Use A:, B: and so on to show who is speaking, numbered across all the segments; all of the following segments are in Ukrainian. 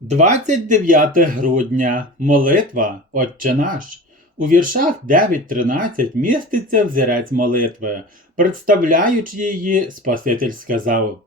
A: 29 грудня. Молитва Отче наш. У віршах 9.13 міститься взірець молитви. Представляючи її, Спаситель сказав: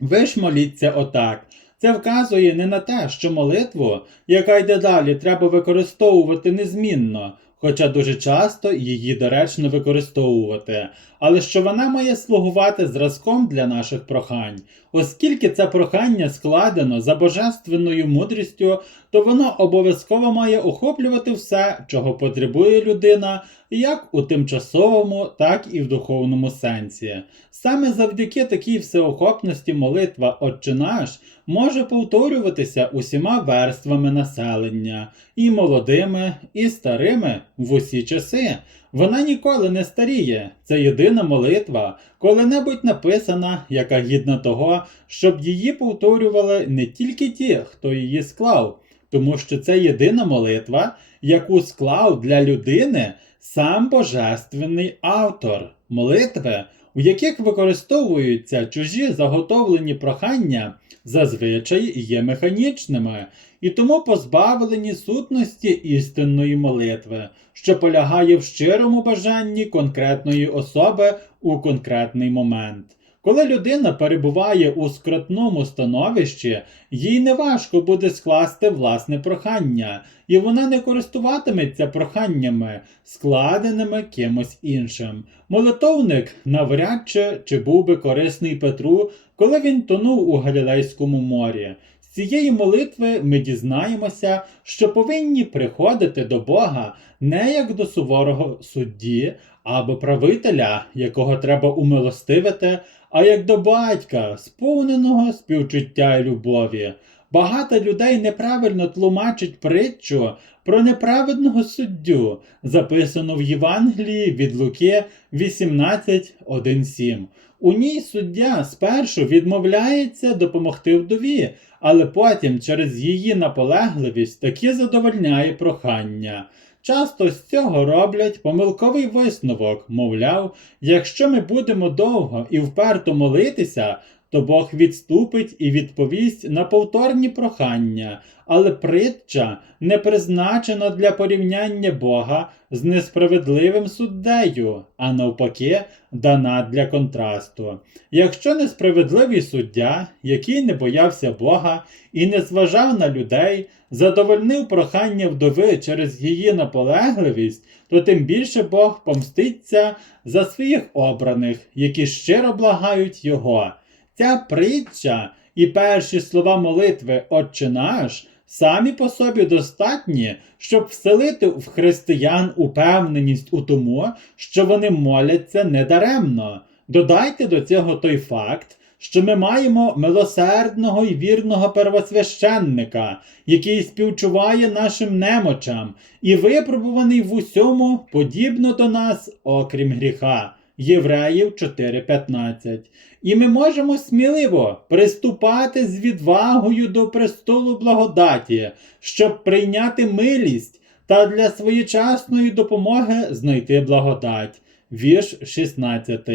A: Ви ж моліться отак. Це вказує не на те, що молитву, яка йде далі, треба використовувати незмінно, хоча дуже часто її доречно використовувати, але що вона має слугувати зразком для наших прохань. Оскільки це прохання складено за божественною мудрістю, то воно обов'язково має охоплювати все, чого потребує людина, як у тимчасовому, так і в духовному сенсі. Саме завдяки такій всеохопності молитва Отче наш може повторюватися усіма верствами населення, і молодими, і старими в усі часи. Вона ніколи не старіє. Це єдина молитва, коли-небудь написана, яка гідна того, щоб її повторювали не тільки ті, хто її склав, тому що це єдина молитва, яку склав для людини сам божественний автор молитви, у яких використовуються чужі заготовлені прохання, зазвичай є механічними, і тому позбавлені сутності істинної молитви, що полягає в щирому бажанні конкретної особи у конкретний момент. Коли людина перебуває у скрутному становищі, їй неважко буде скласти власне прохання, і вона не користуватиметься проханнями, складеними кимось іншим. Молитовник навряд чи, чи був би корисний Петру, коли він тонув у Галілейському морі. Цієї молитви ми дізнаємося, що повинні приходити до Бога не як до суворого судді або правителя, якого треба умилостивити, а як до батька, сповненого співчуття і любові. Багато людей неправильно тлумачить притчу про неправедного суддю, записану в Євангелії від Луки 18.1.7. У ній суддя спершу відмовляється допомогти вдові, але потім через її наполегливість таки задовольняє прохання. Часто з цього роблять помилковий висновок, мовляв, якщо ми будемо довго і вперто молитися, то Бог відступить і відповість на повторні прохання, але притча не призначена для порівняння Бога з несправедливим суддею, а навпаки, дана для контрасту. Якщо несправедливий суддя, який не боявся Бога і не зважав на людей, задовольнив прохання вдови через її наполегливість, то тим більше Бог помститься за своїх обраних, які щиро благають Його. Ця притча і перші слова молитви Отче наш самі по собі достатні, щоб вселити в християн упевненість у тому, що вони моляться недаремно. Додайте до цього той факт, що ми маємо милосердного і вірного первосвященника, який співчуває нашим немочам і випробуваний в усьому подібно до нас, окрім гріха. Євреїв 4:15. І ми можемо сміливо приступати з відвагою до престолу благодаті, щоб прийняти милість та для своєчасної допомоги знайти благодать. Вірш 16.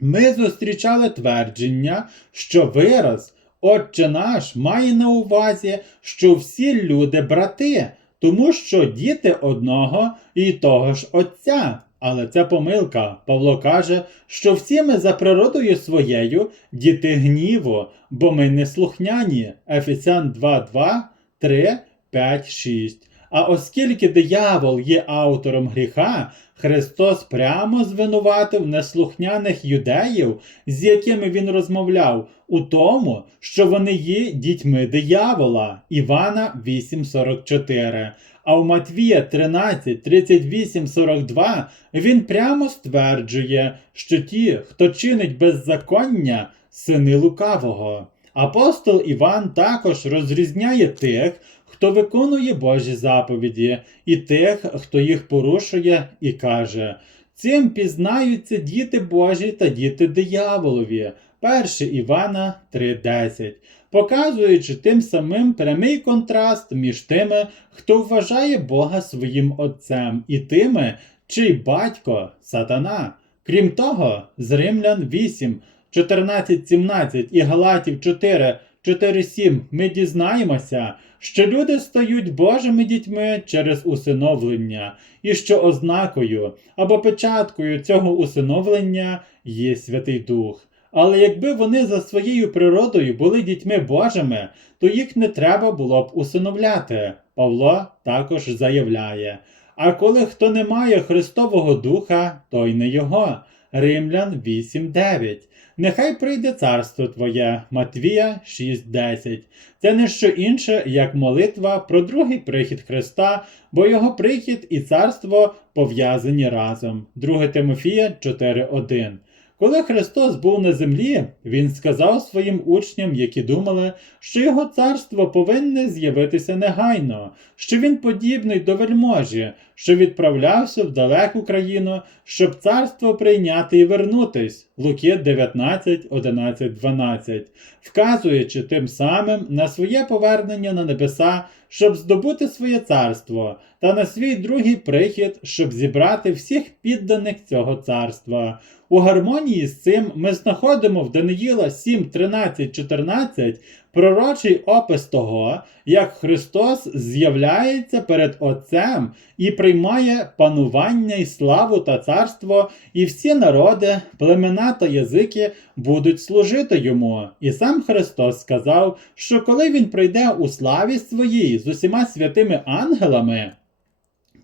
A: Ми зустрічали твердження, що вираз Отче наш має на увазі, що всі люди брати, тому що діти одного і того ж Отця. Але це помилка. Павло каже, що всі ми за природою своєю діти гніву, бо ми не слухняні. Ефесян 2, 2, 3, 5, 6. А оскільки диявол є автором гріха, Христос прямо звинуватив неслухняних юдеїв, з якими він розмовляв, у тому, що вони є дітьми диявола. Івана 8,44. А у Матвія 13, 38, 42 він прямо стверджує, що ті, хто чинить беззаконня, сини лукавого. Апостол Іван також розрізняє тих, хто виконує Божі заповіді, і тих, хто їх порушує, і каже: Цим пізнаються діти Божі та діти дияволові. 1 Івана 3:10, показуючи тим самим прямий контраст між тими, хто вважає Бога своїм Отцем, і тими, чий батько сатана. Крім того, з Римлян 8, 14-17 і Галатів 4, 4.7 ми дізнаємося, що люди стають Божими дітьми через усиновлення, і що ознакою або печаткою цього усиновлення є Святий Дух. Але якби вони за своєю природою були дітьми Божими, то їх не треба було б усиновляти. Павло також заявляє. А коли хто не має Христового Духа, то й не його. Римлян 8.9. Нехай прийде царство Твоє, Матвія 6.10. Це не що інше, як молитва про другий прихід Христа, бо його прихід і царство пов'язані разом. 2 Тимофія 4.1. Коли Христос був на землі, Він сказав своїм учням, які думали, що його царство повинне з'явитися негайно, що він подібний до вельможі, що відправлявся в далеку країну, щоб царство прийняти і вернутись. Луки 19, 11, 12, вказуючи тим самим на своє повернення на небеса, щоб здобути своє царство, та на свій другий прихід, щоб зібрати всіх підданих цього царства. У гармонії з цим ми знаходимо в Даниїла 7, 13, 14 пророчий опис того, як Христос з'являється перед Отцем і приймає панування і славу та царство, і всі народи, племена та язики будуть служити йому. І сам Христос сказав, що коли він прийде у славі своїй з усіма святими ангелами,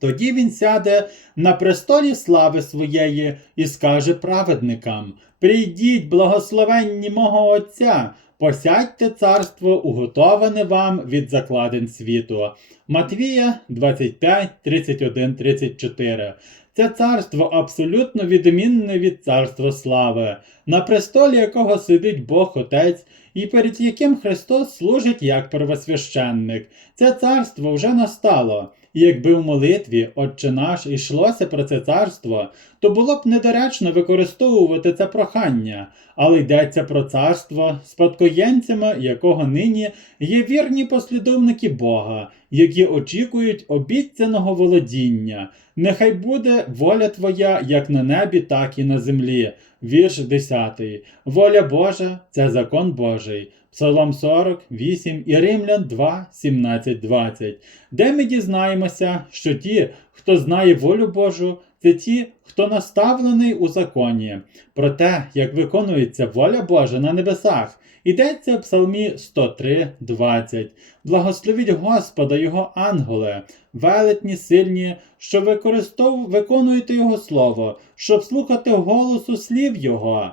A: тоді він сяде на престолі слави своєї і скаже праведникам: Прийдіть, благословенні мого Отця, посядьте царство, уготоване вам від закладин світу. Матвія 25, 31, 34. Це царство абсолютно відмінне від царства слави, на престолі якого сидить Бог Отець, і перед яким Христос служить як первосвященник. Це царство вже настало. І якби в молитві Отче наш йшлося про це царство, то було б недоречно використовувати це прохання, але йдеться про царство, спадкоємцями якого нині є вірні послідовники Бога, які очікують обіцяного володіння. Нехай буде воля Твоя як на небі, так і на землі. Вірш 10. Воля Божа це закон Божий. Псалом 48 і Римлян 2, 17, 20, де ми дізнаємося, що ті, хто знає волю Божу, це ті, хто наставлений у законі. Про те, як виконується воля Божа на небесах, йдеться в Псалмі 103, 20. Благословіть Господа, Його ангеле, велетні, сильні, що використов... виконуєте Його слово, щоб слухати голосу слів Його.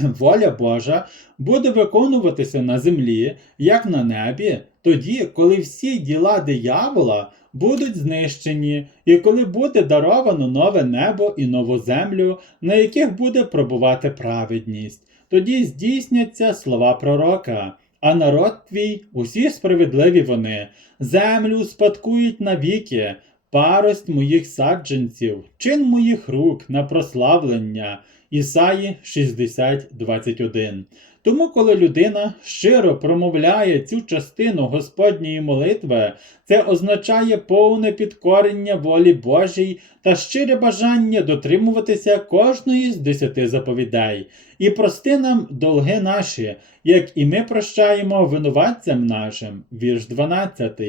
A: Воля Божа буде виконуватися на землі, як на небі, тоді, коли всі діла диявола будуть знищені, і коли буде даровано нове небо і нову землю, на яких буде пробувати праведність. Тоді здійсняться слова пророка. А народ твій, усі справедливі вони, землю спадкують навіки, парость моїх саджанців, чин моїх рук на прославлення. Ісаї 60.21. Тому, коли людина щиро промовляє цю частину Господньої молитви, це означає повне підкорення волі Божій та щире бажання дотримуватися кожної з десяти заповідей, і прости нам долги наші, як і ми прощаємо винуватцям нашим. Вірш 12.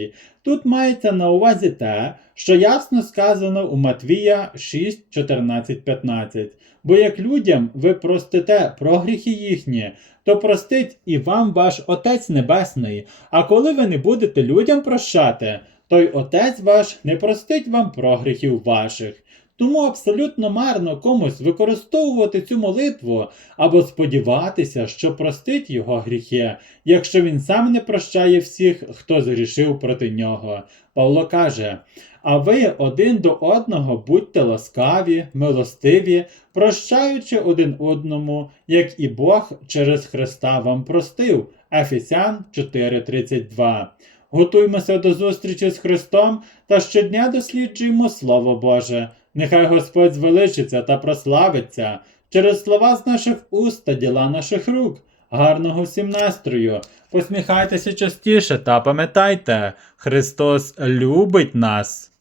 A: Тут мається на увазі те, що ясно сказано у Матвія 6, 14, 15. Бо як людям ви простите про гріхи їхні, то простить і вам ваш Отець Небесний. А коли ви не будете людям прощати, той Отець ваш не простить вам прогріхів ваших. Тому абсолютно марно комусь використовувати цю молитву або сподіватися, що простить його гріхи, якщо він сам не прощає всіх, хто згрішив проти нього. Павло каже: А ви один до одного будьте ласкаві, милостиві, прощаючи один одному, як і Бог через Христа вам простив. Ефесян 4:32 Готуймося до зустрічі з Христом та щодня досліджуємо Слово Боже. Нехай Господь звеличиться та прославиться через слова з наших уст та діла наших рук. Гарного всім настрою! Посміхайтеся частіше та пам'ятайте, Христос любить нас.